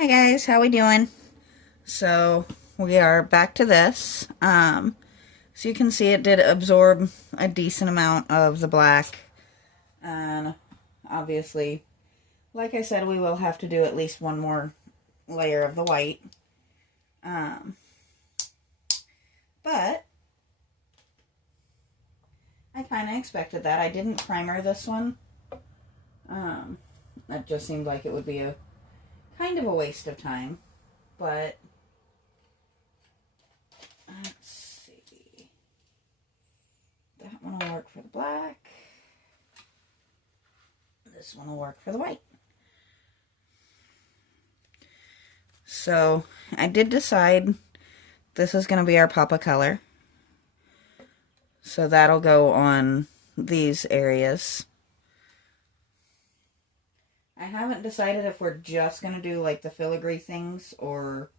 Hi guys, how we doing? So we are back to this. So you can see it did absorb a decent amount of the black, and obviously, like I said, we will have to do at least one more layer of the white. Um, but I kind of expected that. I didn't primer this one. Um, that just seemed like it would be a kind of a waste of time, but let's see. That one will work for the black. This one will work for the white. So I did decide this is going to be our Papa color. So that'll go on these areas. I haven't decided if we're just going to do like the filigree things or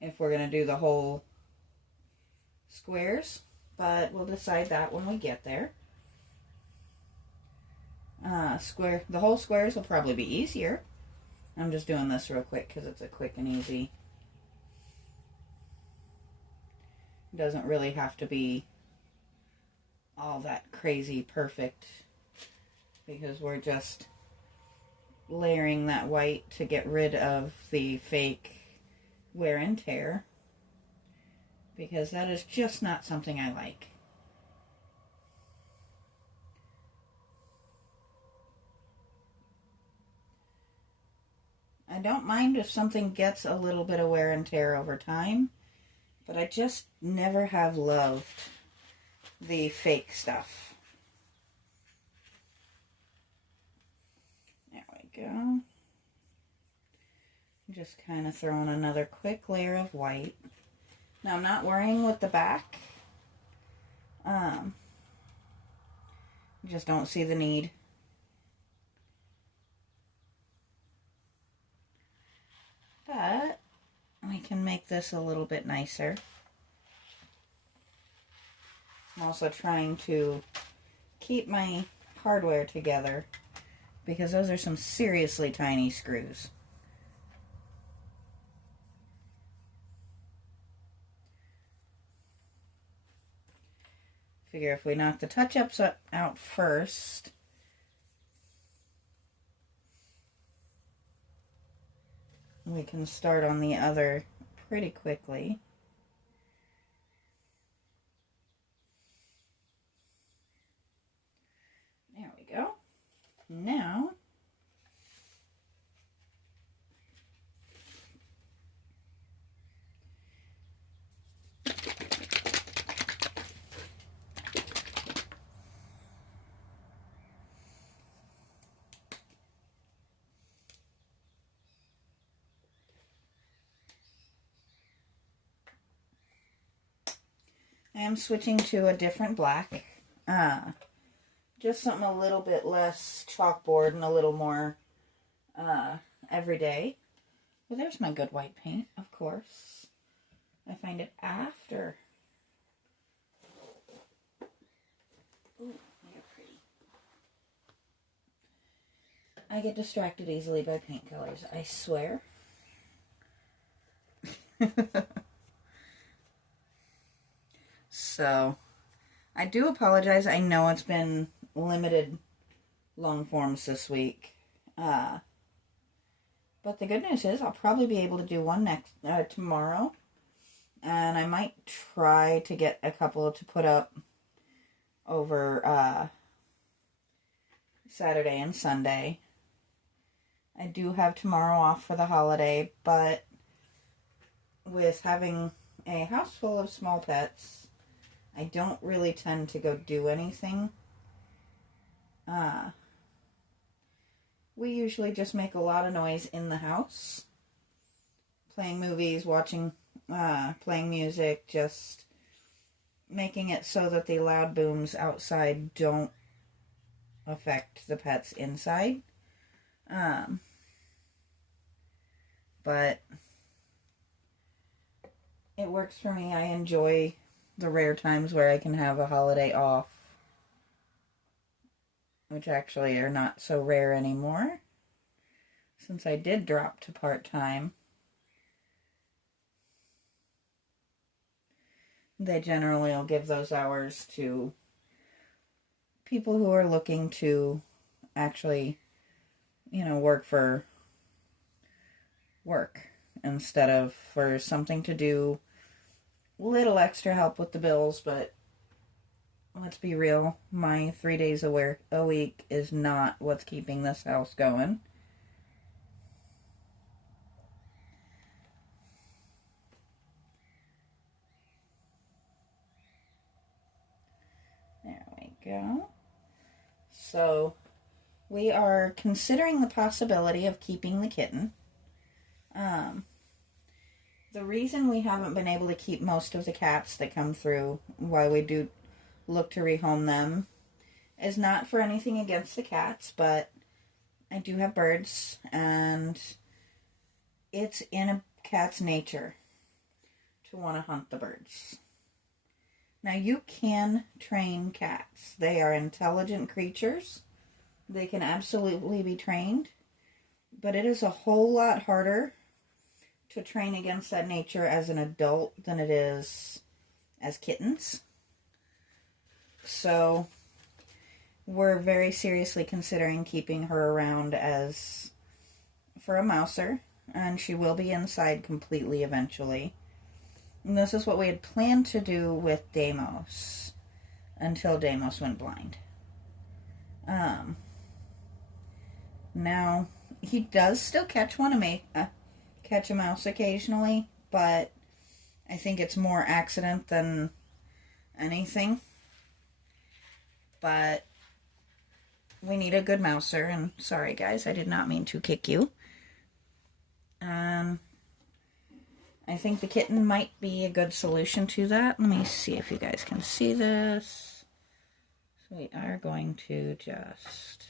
if we're going to do the whole squares, but we'll decide that when we get there. The whole squares will probably be easier. I'm just doing this real quick because it's a quick and easy. It doesn't really have to be all that crazy perfect because we're just layering that white to get rid of the fake wear and tear, because that is just not something I like. I don't mind if something gets a little bit of wear and tear over time, but I just never have loved the fake stuff. There we go. Just kind of throwing another quick layer of white. Now I'm not worrying with the back. Just don't see the need. But we can make this a little bit nicer. I'm also trying to keep my hardware together because those are some seriously tiny screws. Figure if we knock the touch-ups out first, we can start on the other pretty quickly. There we go. Now, I am switching to a different black. Just something a little bit less chalkboard and a little more everyday. Well, there's my good white paint, of course. I find it after. Ooh, you're pretty. I get distracted easily by paint colors, I swear. So, I do apologize. I know it's been limited long forms this week. But the good news is I'll probably be able to do one tomorrow. And I might try to get a couple to put up over Saturday and Sunday. I do have tomorrow off for the holiday, but with having a house full of small pets, I don't really tend to go do anything. We usually just make a lot of noise in the house. Playing movies, watching, playing music, just making it so that the loud booms outside don't affect the pets inside. But it works for me. I enjoy the rare times where I can have a holiday off, which actually are not so rare anymore. since I did drop to part-time, they generally will give those hours to people who are looking to actually, work for work instead of for something to do, little extra help with the bills. But let's be real, my 3 days a week is not what's keeping this house going. There we go. So we are considering the possibility of keeping the kitten. The reason we haven't been able to keep most of the cats that come through, why we do look to rehome them, is not for anything against the cats, but I do have birds, and it's in a cat's nature to want to hunt the birds. Now, you can train cats. They are intelligent creatures. They can absolutely be trained, but it is a whole lot harder to train against that nature as an adult than it is as kittens. So we're very seriously considering keeping her around as for a mouser, and she will be inside completely eventually. And this is what we had planned to do with Deimos until Deimos went blind. Now he does still catch a mouse occasionally, but I think it's more accident than anything. But we need a good mouser, and sorry guys, I did not mean to kick you. I think the kitten might be a good solution to that. Let me see if you guys can see this. So we are going to just...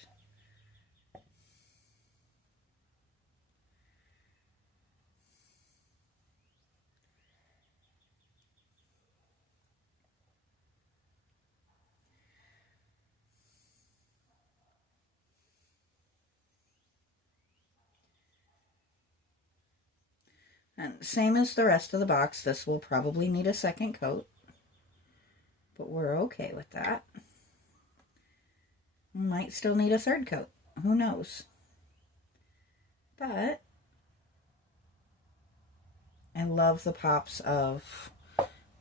And same as the rest of the box, this will probably need a second coat, but we're okay with that. Might still need a third coat. Who knows? But I love the pops of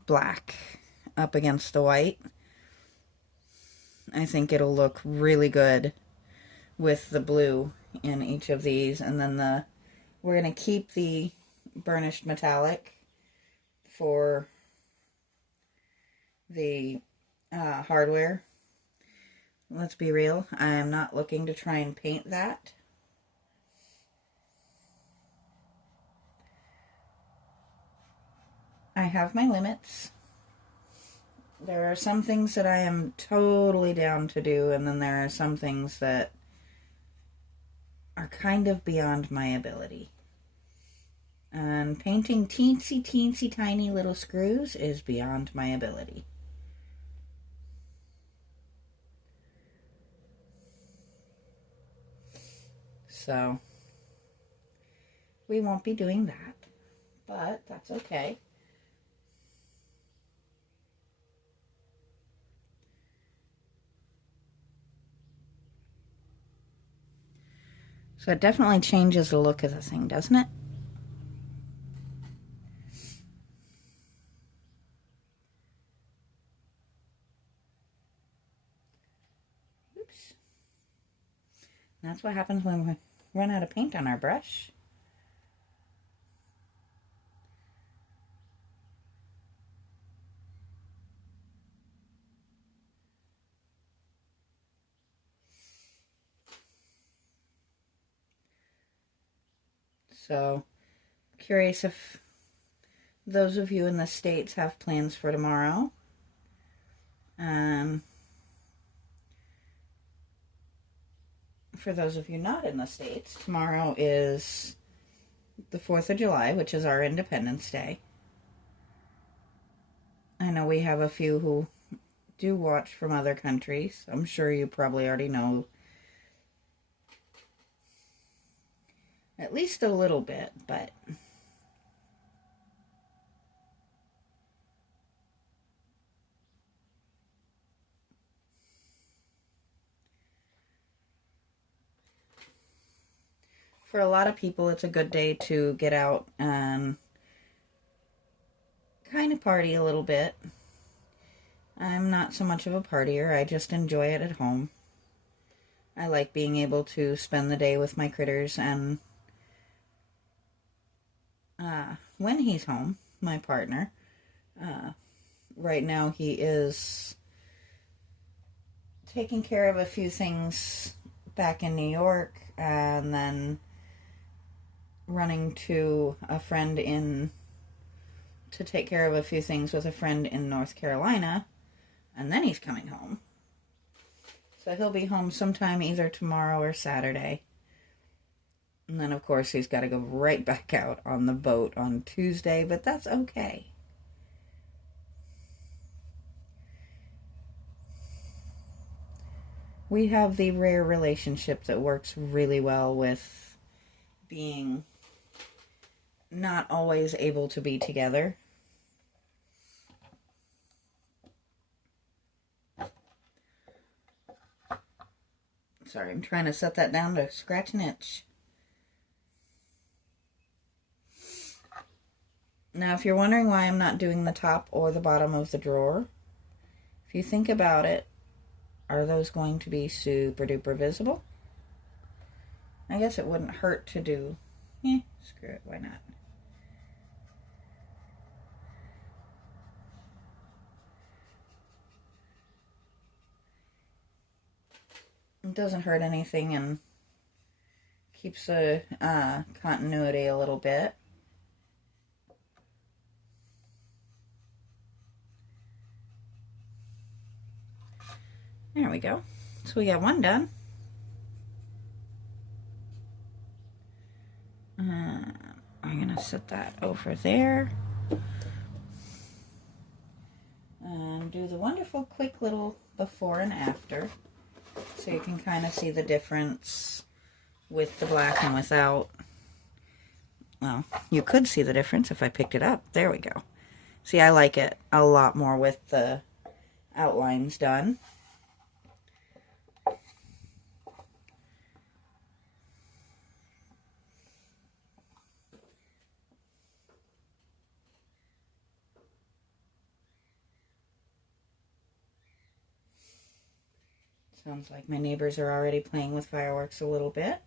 black up against the white. I think it'll look really good with the blue in each of these. And then we're going to keep the burnished metallic for the hardware. Let's be real, I am not looking to try and paint that. I have my limits. There are some things that I am totally down to do, and then there are some things that are kind of beyond my ability. And painting teensy tiny little screws is beyond my ability. So we won't be doing that, but that's okay. So it definitely changes the look of the thing, doesn't it? Oops. That's what happens when we run out of paint on our brush. So, curious if those of you in the States have plans for tomorrow. For those of you not in the States, tomorrow is the 4th of July, which is our Independence Day. I know we have a few who do watch from other countries. I'm sure you probably already know At least a little bit, but for a lot of people, it's a good day to get out and kind of party a little bit. I'm not so much of a partier. I just enjoy it at home. I like being able to spend the day with my critters, and when he's home, my partner, right now he is taking care of a few things back in New York, and then running to a friend to take care of a few things with a friend in North Carolina, and then he's coming home. So he'll be home sometime either tomorrow or Saturday. And then, of course, he's got to go right back out on the boat on Tuesday, but that's okay. We have the rare relationship that works really well with being not always able to be together. Sorry, I'm trying to set that down to scratch an itch. Now, if you're wondering why I'm not doing the top or the bottom of the drawer, if you think about it, are those going to be super duper visible? I guess it wouldn't hurt to do. Screw it, why not? It doesn't hurt anything and keeps the continuity a little bit. There we go. So we got one done. I'm going to set that over there. And do the wonderful quick little before and after. So you can kind of see the difference with the black and without. Well, you could see the difference if I picked it up. There we go. See, I like it a lot more with the outlines done. Sounds like my neighbors are already playing with fireworks a little bit.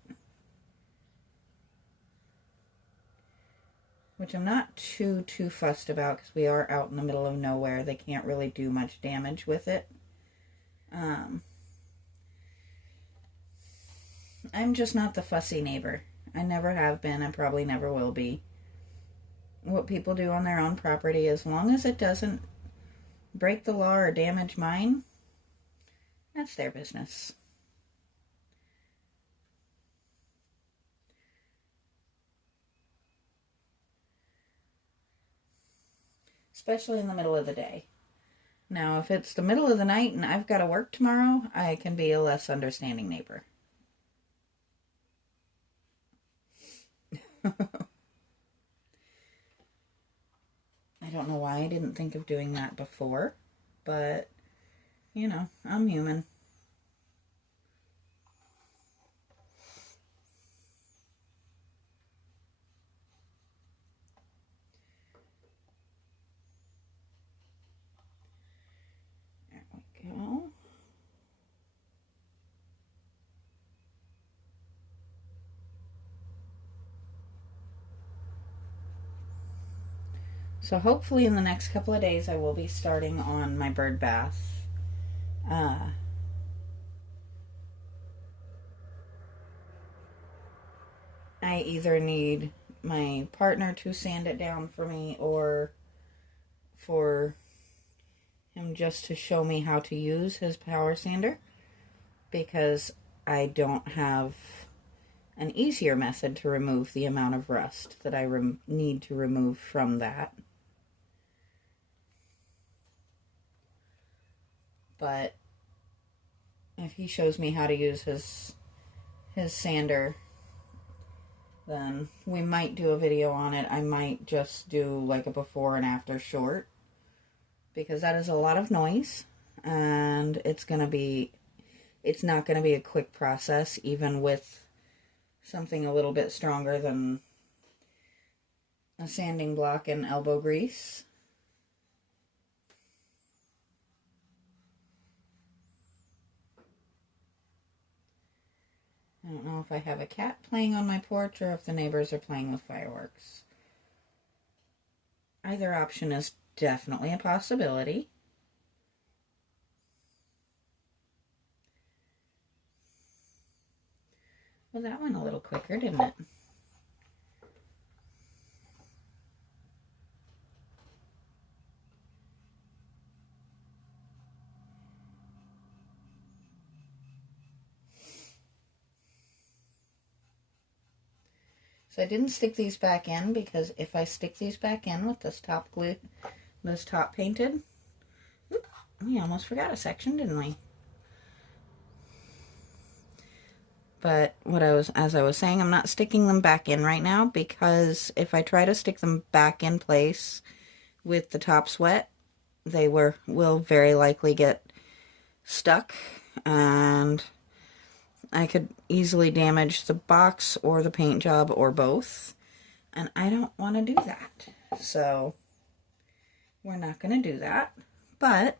Which I'm not too fussed about because we are out in the middle of nowhere. They can't really do much damage with it. I'm just not the fussy neighbor. I never have been. I probably never will be. What people do on their own property, as long as it doesn't break the law or damage mine, that's their business. Especially in the middle of the day. Now, if it's the middle of the night and I've got to work tomorrow, I can be a less understanding neighbor. I don't know why I didn't think of doing that before, but, you know, I'm human. There we go. So hopefully in the next couple of days I will be starting on my bird bath. I either need my partner to sand it down for me or for him just to show me how to use his power sander, because I don't have an easier method to remove the amount of rust that I need to remove from that. But if he shows me how to use his sander, then we might do a video on it. I might just do like a before and after short, because that is a lot of noise, and it's not going to be a quick process, even with something a little bit stronger than a sanding block and elbow grease. I don't know if I have a cat playing on my porch or if the neighbors are playing with fireworks. Either option is definitely a possibility. Well, that went a little quicker, didn't it? So I didn't stick these back in, because if I stick these back in with this top glue, this top painted, we almost forgot a section, didn't we? But as I was saying, I'm not sticking them back in right now, because if I try to stick them back in place with the tops wet, they will very likely get stuck, and I could easily damage the box or the paint job or both, and I don't want to do that. So we're not going to do that, but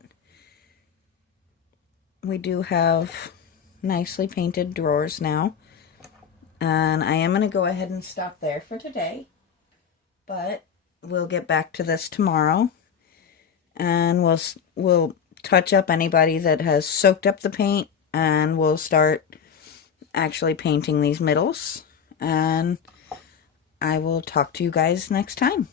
we do have nicely painted drawers now, and I am going to go ahead and stop there for today, but we'll get back to this tomorrow, and we'll touch up anybody that has soaked up the paint, and we'll start actually painting these middles, and I will talk to you guys next time.